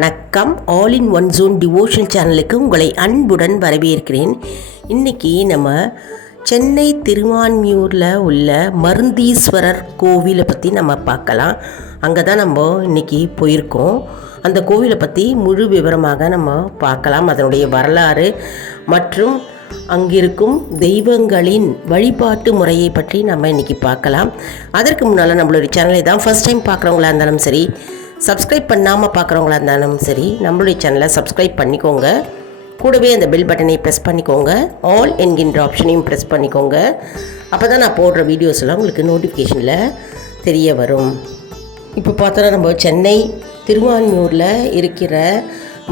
வணக்கம். All in one zone devotional சேனலுக்கு உங்களை அன்புடன் வரவேற்கிறேன். இன்றைக்கி நம்ம சென்னை திருவான்மியூரில் உள்ள மருந்தீஸ்வரர் கோவிலை பற்றி நம்ம பார்க்கலாம். அங்கே தான் நம்ம இன்றைக்கி போயிருக்கோம். அந்த கோவிலை பற்றி முழு விவரமாக நம்ம பார்க்கலாம். அதனுடைய வரலாறு மற்றும் அங்கிருக்கும் தெய்வங்களின் வழிபாட்டு முறையை பற்றி நம்ம இன்றைக்கி பார்க்கலாம். அதற்கு முன்னால் நம்மளுடைய சேனலை தான் ஃபஸ்ட் டைம் பார்க்குறவங்களா இருந்தாலும் சரி, சப்ஸ்கிரைப் பண்ணாமல் பார்க்குறவங்களா இருந்தாலும் சரி, நம்மளுடைய சேனலை சப்ஸ்கிரைப் பண்ணிக்கோங்க. கூடவே அந்த பெல் பட்டனை ப்ரெஸ் பண்ணிக்கோங்க. ஆல் என்கின்ற ஆப்ஷனையும் ப்ரெஸ் பண்ணிக்கோங்க. அப்போ தான் நான் போடுற வீடியோஸ்லாம் உங்களுக்கு நோட்டிஃபிகேஷனில் தெரிய வரும். இப்போ பார்த்தோன்னா நம்ம சென்னை திருவான்மியூரில் இருக்கிற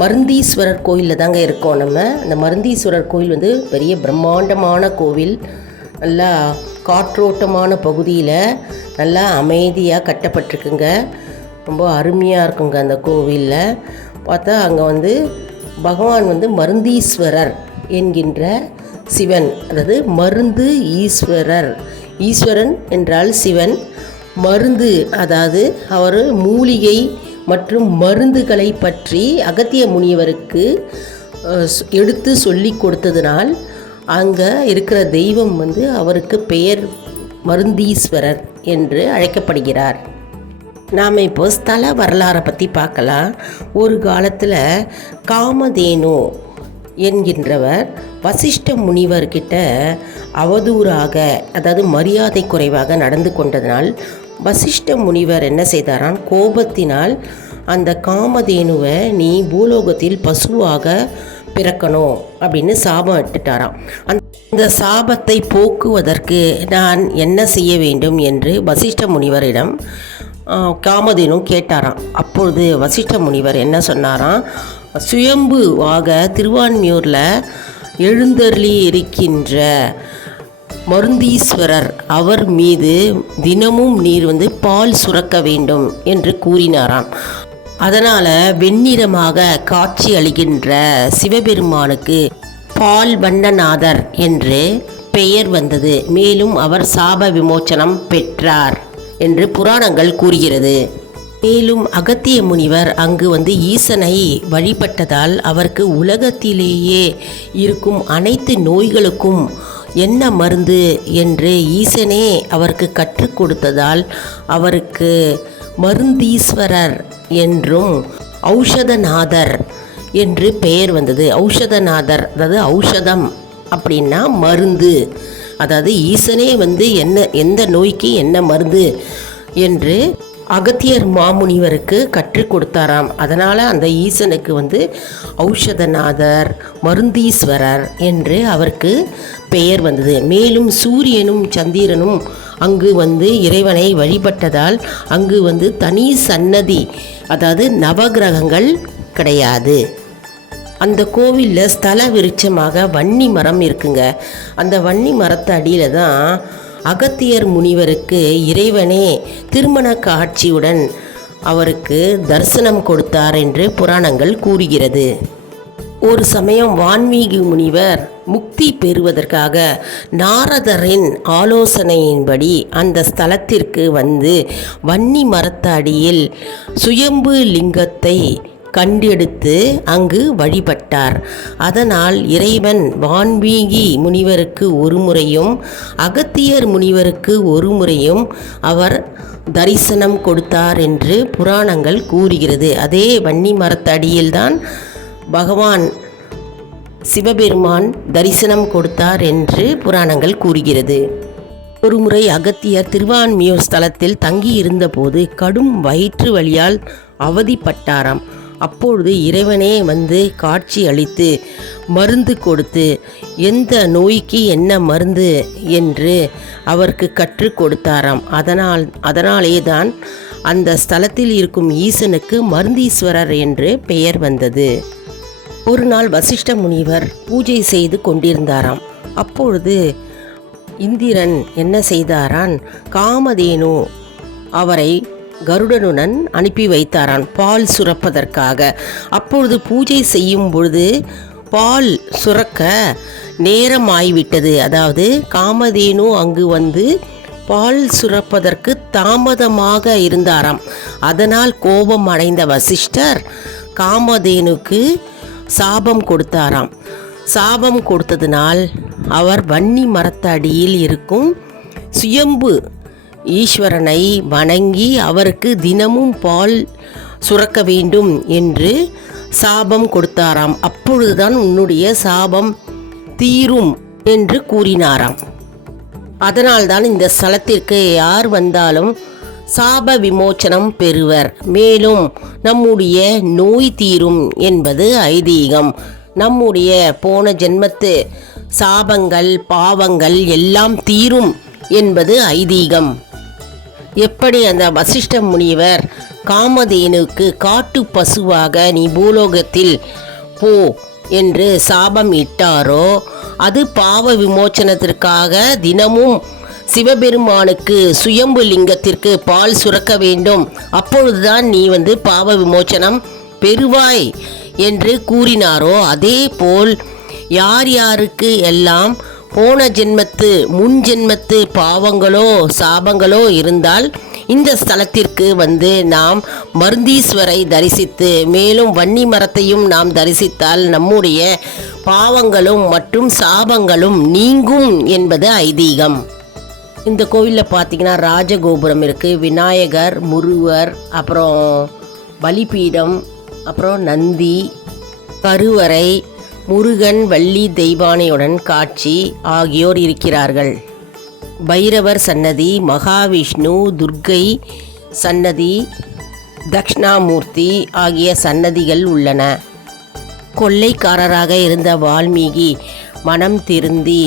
மருந்தீஸ்வரர் கோயிலில் தாங்க இருக்கோம். நம்ம அந்த மருந்தீஸ்வரர் கோயில் வந்து பெரிய பிரம்மாண்டமான கோவில். நல்லா காற்றோட்டமான பகுதியில் நல்லா அமைதியாக கட்டப்பட்டிருக்குங்க. ரொம்ப அருமையாக இருக்குங்க. அந்த கோவிலில் பார்த்தா அங்கே வந்து பகவான் வந்து மருந்தீஸ்வரர் என்கின்ற சிவன், அதாவது மருந்து ஈஸ்வரர். ஈஸ்வரன் என்றால் சிவன், மருந்து அதாவது அவர் மூலிகை மற்றும் மருந்துகளை பற்றி அகத்திய முனிவருக்கு எடுத்து சொல்லி கொடுத்ததினால் அங்கே இருக்கிற தெய்வம் வந்து அவருக்கு பெயர் மருந்தீஸ்வரர் என்று அழைக்கப்படுகிறார். நாம் இப்போ ஸ்தல வரலாறை பற்றி பார்க்கலாம். ஒரு காலத்தில் காமதேனு என்கின்றவர் வசிஷ்ட முனிவர்கிட்ட அவதூறாக, அதாவது மரியாதை குறைவாக நடந்து கொண்டதனால் வசிஷ்ட முனிவர் என்ன செய்தாராம், கோபத்தினால் அந்த காமதேனுவை நீ பூலோகத்தில் பசுவாக பிறக்கணும் அப்படின்னு சாபம் இட்டுட்டாராம். அந்த சாபத்தை போக்குவதற்கு நான் என்ன செய்ய வேண்டும் என்று வசிஷ்ட முனிவரிடம் காமதேனு கேட்டாராம். அப்பொழுது வசிஷ்ட முனிவர் என்ன சொன்னாராம், சுயம்புவாக திருவான்மியூரில் எழுந்தருளி இருக்கின்ற மருந்தீஸ்வரர் அவர் மீது தினமும் நீர் வந்து பால் சுரக்க வேண்டும் என்று கூறினாராம். அதனால் வெண்ணிறமாக காட்சி அளிக்கின்ற சிவபெருமானுக்கு பால் வண்ணநாதர் என்று பெயர் வந்தது. மேலும் அவர் சாப விமோச்சனம் பெற்றார் என்று புராணங்கள் கூறுகிறது. மேலும் அகத்திய முனிவர் அங்கு வந்து ஈசனை வழிபட்டதால் அவருக்கு உலகத்திலேயே இருக்கும் அனைத்து நோய்களுக்கும் என்ன மருந்து என்று ஈசனே அவருக்கு கற்றுக் கொடுத்ததால் அவருக்கு மருந்தீஸ்வரர் என்றும் ஔஷதநாதர் என்று பெயர் வந்தது. ஔஷதநாதர் அதாவது ஔஷதம் அப்படின்னா மருந்து, அதாவது ஈசனே வந்து எந்த நோய்க்கு என்ன மருந்து என்று அகத்தியர் மாமுனிவருக்கு கற்றுக் கொடுத்தாராம். அதனால் அந்த ஈசனுக்கு வந்து ஔஷதநாதர் மருந்தீஸ்வரர் என்று அவருக்கு பெயர் வந்தது. மேலும் சூரியனும் சந்திரனும் அங்கு வந்து இறைவனை வழிபட்டதால் அங்கு வந்து தனி சன்னதி, அதாவது நவகிரகங்கள் கிடையாது. அந்த கோவிலில் ஸ்தல விருட்சமாக வன்னி மரம் இருக்குங்க. அந்த வன்னி மரத்து அடியில் தான் அகத்தியர் முனிவருக்கு இறைவனே திருமண காட்சியுடன் அவருக்கு தரிசனம் கொடுத்தார் என்று புராணங்கள் கூறுகிறது. ஒரு சமயம் வான்மீகி முனிவர் முக்தி பெறுவதற்காக நாரதரின் ஆலோசனையின்படி அந்த ஸ்தலத்திற்கு வந்து வன்னி மரத்து அடியில் சுயம்பு லிங்கத்தை கண்டெடுத்து அங்கு வழிபட்டார். அதனால் இறைவன் வான்மீகி முனிவருக்கு ஒரு முறையும் அகத்தியர் முனிவருக்கு ஒரு முறையும் அவர் தரிசனம் கொடுத்தார் என்று புராணங்கள் கூறுகிறது. அதே வன்னி மரத்தடியில்தான் பகவான் சிவபெருமான் தரிசனம் கொடுத்தார் என்று புராணங்கள் கூறுகிறது. ஒருமுறை அகத்தியர் திருவான்மியூர் ஸ்தலத்தில் தங்கியிருந்த போது கடும் வயிற்று வலியால் அவதிப்பட்டாராம். அப்பொழுது இறைவனே வந்து காட்சி அளித்து மருந்து கொடுத்து எந்த நோய்க்கு என்ன மருந்து என்று அவருக்கு கற்றுக் கொடுத்தாராம். அதனாலே தான் அந்த ஸ்தலத்தில் இருக்கும் ஈசனுக்கு மருந்தீஸ்வரர் என்று பெயர் வந்தது. ஒரு நாள் வசிஷ்ட முனிவர் பூஜை செய்து கொண்டிருந்தாராம். அப்பொழுது இந்திரன் என்ன செய்தாரான், காமதேனு அவரை கருடனுடன் அனுப்பி வைத்தாரான் பால் சுரப்பதற்காக. அப்பொழுது பூஜை செய்யும் பொழுது பால் சுரக்க நேரமாய்விட்டது. அதாவது காமதேனு அங்கு வந்து பால் சுரப்பதற்கு தாமதமாக இருந்தாராம். அதனால் கோபம் அடைந்த வசிஷ்டர் காமதேனுக்கு சாபம் கொடுத்தாராம். சாபம் கொடுத்ததினால் அவர் வன்னி மரத்தடியில் இருக்கும் சுயம்பு ஈஸ்வரனை வணங்கி அவருக்கு தினமும் பால் சுரக்க வேண்டும் என்று சாபம் கொடுத்தாராம். அப்பொழுதுதான் உன்னுடைய சாபம் தீரும் என்று கூறினாராம். அதனால்தான் இந்த ஸ்தலத்திற்கு யார் வந்தாலும் சாப விமோச்சனம் பெறுவர், மேலும் நம்முடைய நோய் தீரும் என்பது ஐதீகம். நம்முடைய போன ஜென்மத்து சாபங்கள் பாவங்கள் எல்லாம் தீரும் என்பது ஐதீகம். எப்படி அந்த வசிஷ்ட முனிவர் காமதேனுக்கு காட்டு பசுவாக நீ பூலோகத்தில் போ என்று சாபம் இட்டாரோ, அது பாவ விமோச்சனத்திற்காக தினமும் சிவபெருமானுக்கு சுயம்பு லிங்கத்திற்கு பால் சுரக்க வேண்டும், அப்பொழுதுதான் நீ பாவ விமோச்சனம் பெறுவாய் என்று கூறினாரோ, அதே போல் யார் யாருக்கு எல்லாம் போன ஜென்மத்து முன் ஜென்மத்து பாவங்களோ சாபங்களோ இருந்தால் இந்த ஸ்தலத்திற்கு நாம் மருந்தீஸ்வரை தரிசித்து மேலும் வன்னி மரத்தையும் நாம் தரிசித்தால் நம்முடைய பாவங்களும் மற்றும் சாபங்களும் நீங்கும் என்பது ஐதீகம். இந்த கோவிலில் பார்த்தீங்கன்னா ராஜகோபுரம் இருக்குது, விநாயகர், முருகர், அப்புறம் பலிபீடம், அப்புறம் நந்தி, கருவறை, முருகன் வள்ளி தெய்வானையுடன் காட்சி ஆகியோர் இருக்கிறார்கள். பைரவர் சன்னதி, மகாவிஷ்ணு, துர்க்கை சன்னதி, தக்ஷணாமூர்த்தி ஆகிய சன்னதிகள் உள்ளன. கொள்ளைக்காரராக இருந்த வால்மீகி மனம் திருந்தி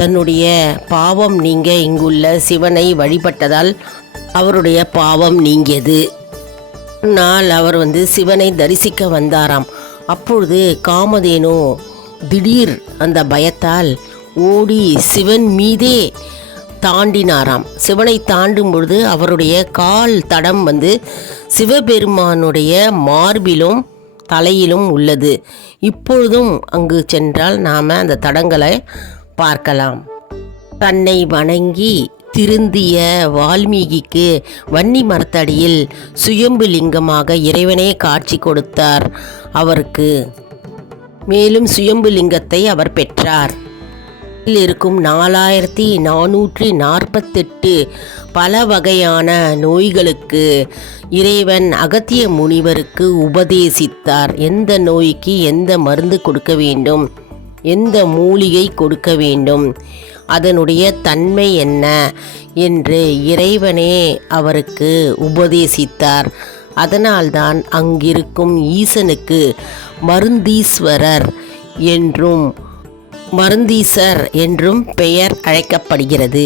தன்னுடைய பாவம் நீங்க இங்குள்ள சிவனை வழிபட்டதால் அவருடைய பாவம் நீங்கியது. நாள் அவர் சிவனை தரிசிக்க வந்தாராம். அப்பொழுது காமதேனு திடீர் அந்த பயத்தால் ஓடி சிவன் மீதே தாண்டினாராம். சிவனை தாண்டும் பொழுது அவருடைய கால் தடம் சிவபெருமானுடைய மார்பிலும் தலையிலும் உள்ளது. இப்பொழுதும் அங்கு சென்றால் நாம் அந்த தடங்களை பார்க்கலாம். தன்னை வணங்கி திருந்திய வால்மீகிக்கு வன்னி மரத்தடியில் சுயம்பு லிங்கமாக இறைவனே காட்சி கொடுத்தார் அவருக்கு. மேலும் சுயம்பு லிங்கத்தை அவர் பெற்றார். இருக்கும் 4448 பல வகையான நோய்களுக்கு இறைவன் அகத்திய முனிவருக்கு உபதேசித்தார். எந்த நோய்க்கு எந்த மருந்து கொடுக்க வேண்டும், எந்த மூலிகை கொடுக்க வேண்டும், அதனுடைய தன்மை என்ன என்று இறைவனே அவருக்கு உபதேசித்தார். அதனால்தான் அங்கிருக்கும் ஈசனுக்கு மருந்தீஸ்வரர் என்றும் மருந்தீசர் என்றும் பெயர் அழைக்கப்படுகிறது.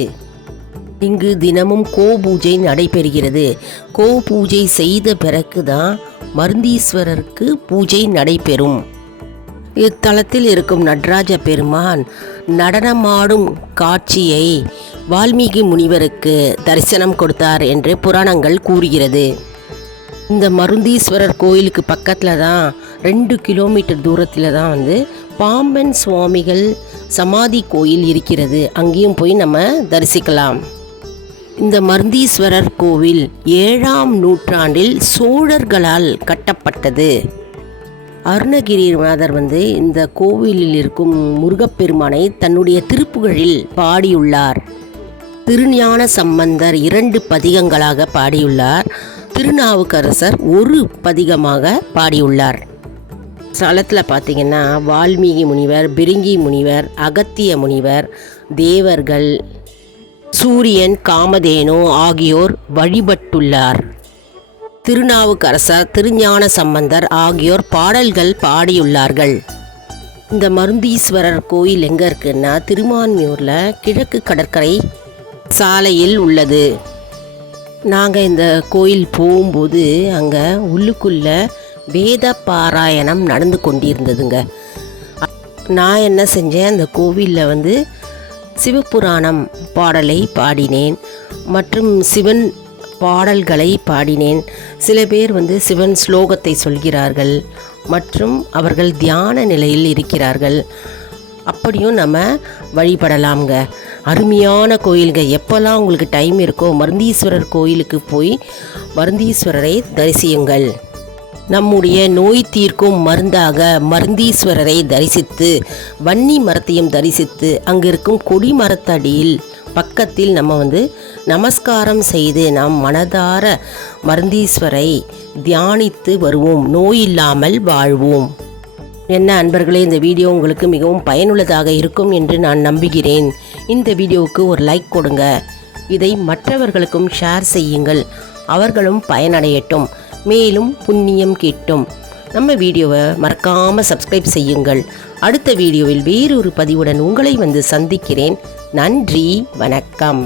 இங்கு தினமும் கோ பூஜை நடைபெறுகிறது. கோ பூஜை செய்த பிறகுதான் மருந்தீஸ்வரருக்கு பூஜை நடைபெறும். இத்தலத்தில் இருக்கும் நடராஜ பெருமான் நடனமாடும் காட்சியை வால்மீகி முனிவருக்கு தரிசனம் கொடுத்தார் என்று புராணங்கள் கூறுகிறது. இந்த மருந்தீஸ்வரர் கோயிலுக்கு பக்கத்தில் தான் 2 கிலோமீட்டர் தூரத்தில் தான் பாம்பன் சுவாமிகள் சமாதி கோயில் இருக்கிறது. அங்கேயும் போய் நம்ம தரிசிக்கலாம். இந்த மருந்தீஸ்வரர் கோவில் 7ஆம் நூற்றாண்டில் சோழர்களால் கட்டப்பட்டது. அருணகிரிநாதர் இந்த கோவிலில் இருக்கும் முருகப்பெருமானை தன்னுடைய திருப்புகழில் பாடியுள்ளார். திருஞான சம்பந்தர் 2 பதிகங்களாக பாடியுள்ளார். திருநாவுக்கரசர் 1 பதிகமாக பாடியுள்ளார். ஸ்தலத்தில் பார்த்தீங்கன்னா வால்மீகி முனிவர், பிரிங்கி முனிவர், அகத்திய முனிவர், தேவர்கள், சூரியன், காமதேனு ஆகியோர் வழிபட்டுள்ளார். திருநாவுக்கரசர், திருஞான சம்பந்தர் ஆகியோர் பாடல்கள் பாடியுள்ளார்கள். இந்த மருந்தீஸ்வரர் கோயில் எங்கே இருக்குன்னா திருமான்மியூரில் கிழக்கு கடற்கரை சாலையில் உள்ளது. நாங்கள் இந்த கோயில் போகும்போது அங்கே உள்ளுக்குள்ள வேத பாராயணம் நடந்து கொண்டிருந்ததுங்க. நான் என்ன செஞ்சேன், அந்த கோவிலில் சிவபுராணம் பாடலை பாடினேன் மற்றும் சிவன் பாடல்களை பாடினேன். சில பேர் சிவன் ஸ்லோகத்தை சொல்கிறார்கள் மற்றும் அவர்கள் தியான நிலையில் இருக்கிறார்கள். அப்படியும் நம்ம வழிபடலாம்ங்க. அருமையான கோயிலுங்க. எப்போல்லாம் உங்களுக்கு டைம் இருக்கோ மருந்தீஸ்வரர் கோயிலுக்கு போய் மருந்தீஸ்வரரை தரிசியுங்கள். நம்முடைய நோய் தீர்க்கும் மருந்தாக மருந்தீஸ்வரரை தரிசித்து வன்னி மரத்தையும் தரிசித்து அங்கு இருக்கும் கொடி மரத்தடியில் பக்கத்தில் நம்ம நமஸ்காரம் செய்து நாம் மனதார மருந்தீஸ்வரை தியானித்து வருவோம். நோய் இல்லாமல் வாழ்வோம். என்ன அன்பர்களே, இந்த வீடியோ உங்களுக்கு மிகவும் பயனுள்ளதாக இருக்கும் என்று நான் நம்புகிறேன். இந்த வீடியோவுக்கு ஒரு லைக் கொடுங்க. இதை மற்றவர்களுக்கும் ஷேர் செய்யுங்கள். அவர்களும் பயனடையட்டும், மேலும் புண்ணியம் கிட்டும். நம்ம வீடியோவை மறக்காமல் சப்ஸ்கிரைப் செய்யுங்கள். அடுத்த வீடியோவில் வேறொரு பதிவுடன் உங்களை சந்திக்கிறேன். நன்றி, வணக்கம்.